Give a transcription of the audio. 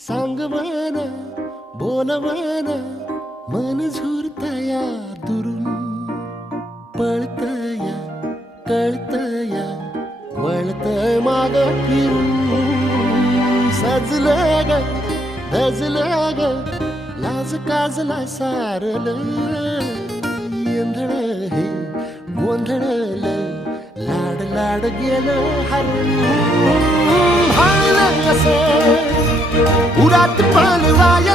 सांगवना बोलवना मन झुरतया दुरून पळतया कळतया वळतय माग फिरून सजलं ग धजलं ग लाज काजला सारलं येंधळ हे गोंधळलं लाड लाड गेलं हरून हाळलं कसं उरात पालवाया